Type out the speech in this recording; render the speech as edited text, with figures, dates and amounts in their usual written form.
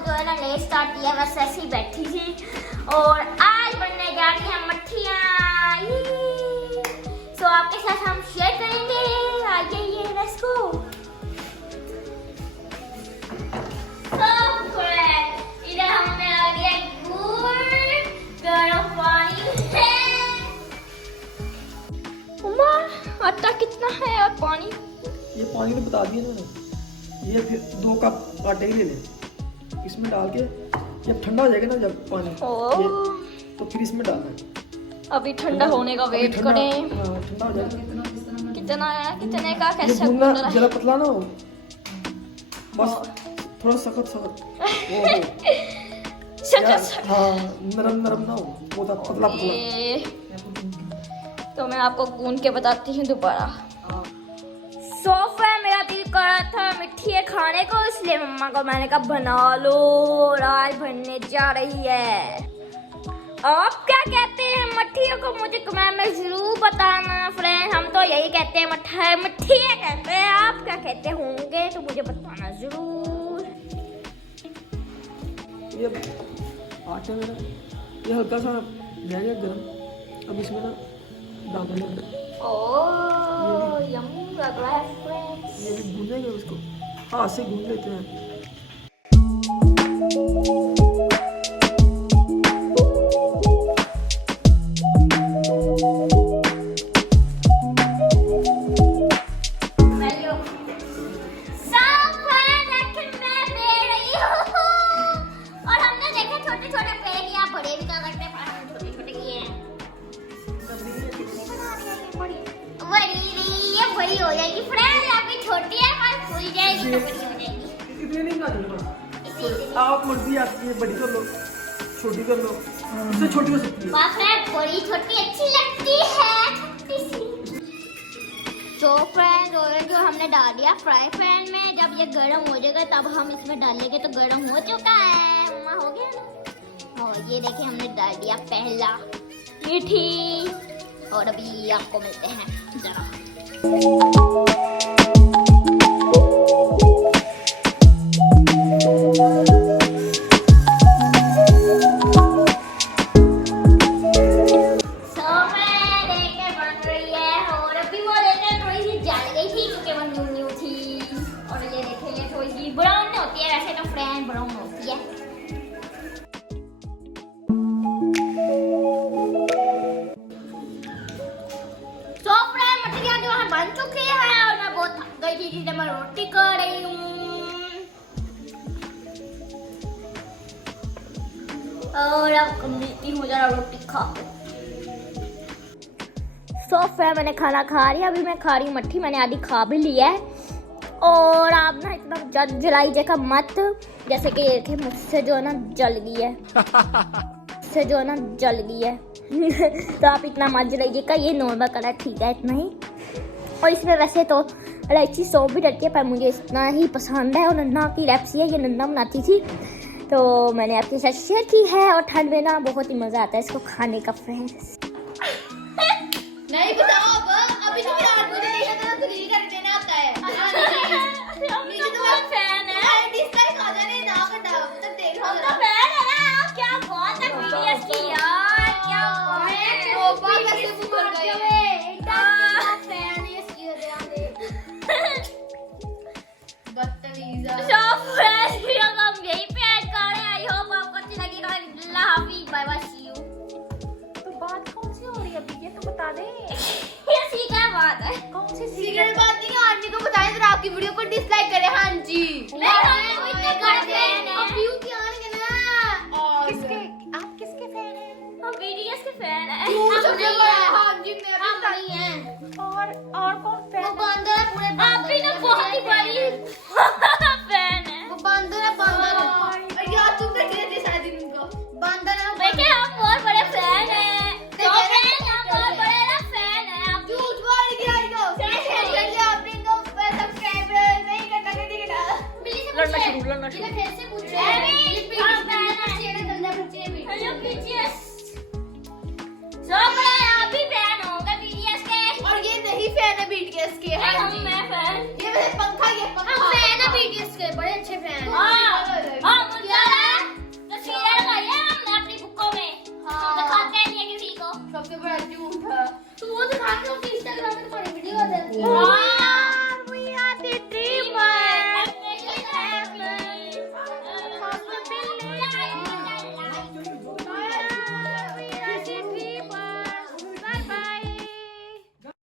जो है ना लेट स्टार्ट किया, बस ऐसे ही बैठी थी और आज बनने जा रही है मट्ठियाँ। तो आपके साथ हम शेयर करेंगे, आइए लेट्स गो। इधर हमने आ गया गुड़, गर्म पानी है। उमा आटा कितना है और पानी? ये पानी तो बता दिया मैंने। ये फिर 2 कप आटे ही ले ले, इसमें डाल के जब ठंडा हो जाएगा ना जब पानी तो फिर इसमें डालना है। अभी ठंडा होने का वेट करें। ठंडा हो जाएगा। कितना है, कितने का, कैसा गूंदना जरा पतला ना हो, बस थोड़ा सख्त हाँ, नरम ना हो, वो पतला तो मैं आपको गूंद के बताती हूँ दोबारा। सोफा मेरा दिल कर रहा था मिट्टी खाने को, इसलिए मम्मा को मैंने कहा बना लो और आज बनने जा रही है। आप क्या कहते हैं मट्ठियों को मुझे कमेंट में जरूर बताना फ्रेंड। हम तो यही कहते हैं मट्ठियाँ कहते हैं, आप क्या कहते होंगे तो मुझे बताना जरूर। ये आटा मेरा ये हल्का सा रह गया गरम, अब इसमें ना डाल देंगे। ओह यम्मी लग रहा है फ्रेंड्स। ये भी गूंदेंगे उसको, हाथ से गूंद लेते हैं। बड़ी हो जाएगी फ्रेंड, अभी छोटी है पर फूल जाएगी तो बड़ी हो जाएगी। इतने नहीं बनानी, आप मर्जी आपकी है, बड़ी कर लो छोटी कर लो, इससे छोटी हो सकती है। फ्रेंड बड़ी छोटी अच्छी लगती है। तो फ्रेंड ऑयल जो हमने डाल दिया फ्राई पैन में, जब ये गर्म हो जाएगा तब हम इसमें डालेंगे। तो गर्म हो चुका है, मम्मा हो गया ना। और ये देखिए हमने डाल दिया पहला मीठी, और अभी आपको मिलते हैं जरा। बन चुकी है और मैं बहुत थक गई थी इसलिए मैं रोटी कर रही हूँ। और अब कम्प्लीट हो जा रहा रोटी खा के। सॉफ्ट है, मैंने खाना खा रही है, अभी मैं खा रही हूँ मट्ठी, मैंने आधी खा भी लिया है। और आप ना इतना जलाई जगह मत, जैसे कि ये मुझसे जो है ना जल गई है मुझसे जो है ना जल गई है तो आप इतना मत जलाइएगा, ये नॉर्मल कलर ठीक है इतना ही। और इसमें वैसे तो इलायची सौंफ भी डलती है, पर मुझे इतना ही पसंद है। और नन्ना की रेसिपी है, ये नन्ना बनाती थी तो मैंने आपके साथ शेयर की है। और ठंड में ना बहुत ही मज़ा आता है इसको खाने का फ्रेंड्स। नहीं बताओ अभी तो यार मुझे नहीं पता, तो रील कर देना आता है। मुझे तो फैन है, डिसलाइक आ जाने ना बेटा, तब देख लो तो फैन है ना, क्या बात है वीडियोस की यार, क्या बात है। वो बात कैसे भूल गए फैन है इसकी बदतमीज। सो फ्रेंड्स वीडियो को हम यहीं पे एंड कर रहे हैं। आई होप आपको अच्छी लगेगा। अल्लाह हाफिज, बाय बाय, सी यू। तो बात कौन सी हो रही है अभी, ये तो बता दे। ये सीक्रेट बात है। कौन सी सीक्रेट बात नहीं है, आदमी को बताएं जरा आपकी वीडियो को डिसलाइक करे। हाँ जी नहीं हम इतने करते हैं। अब व्यू क्या आएंगे ना। किसके, आप किसके फैन हैं? हम वीडियोस के फैन हैं। हाँ जी मेरे नहीं है। और कौन फैन? वो बंदर है पूरे, आप भी ना बहुत ही बड़ी फैन है। वो बंदर है, बंदर यार तुम देख रहे थे शायद इनको। बंदर है, देखे हम बहुत बड़े फैन हैं। तो फ्रेंड हम बहुत बड़े ना फैन हैं। आप झूठ बोल के आई हो। चलिए आपने इनको सब्सक्राइब नहीं करना, नहीं करना। लड़ना शुरू ये फिर से पूछ रहे हैं। ये पीछे गंदा पूछे भी। हेलो पीछीएस। सब बड़े आप भी फैन होंगे पीछीएस के। और ये नहीं फैन है बीटीएस के। हाँ हम जी मैं फैन। ये वैसे पंखा, ये पंखा। हम फैन है बीटीएस के, बड़े अच्छे फैन। हाँ, मुझे झूठ तू वो दिखा के उसकी इंस्टाग्राम पे तुम्हारी वीडियो आ जाती है हाँ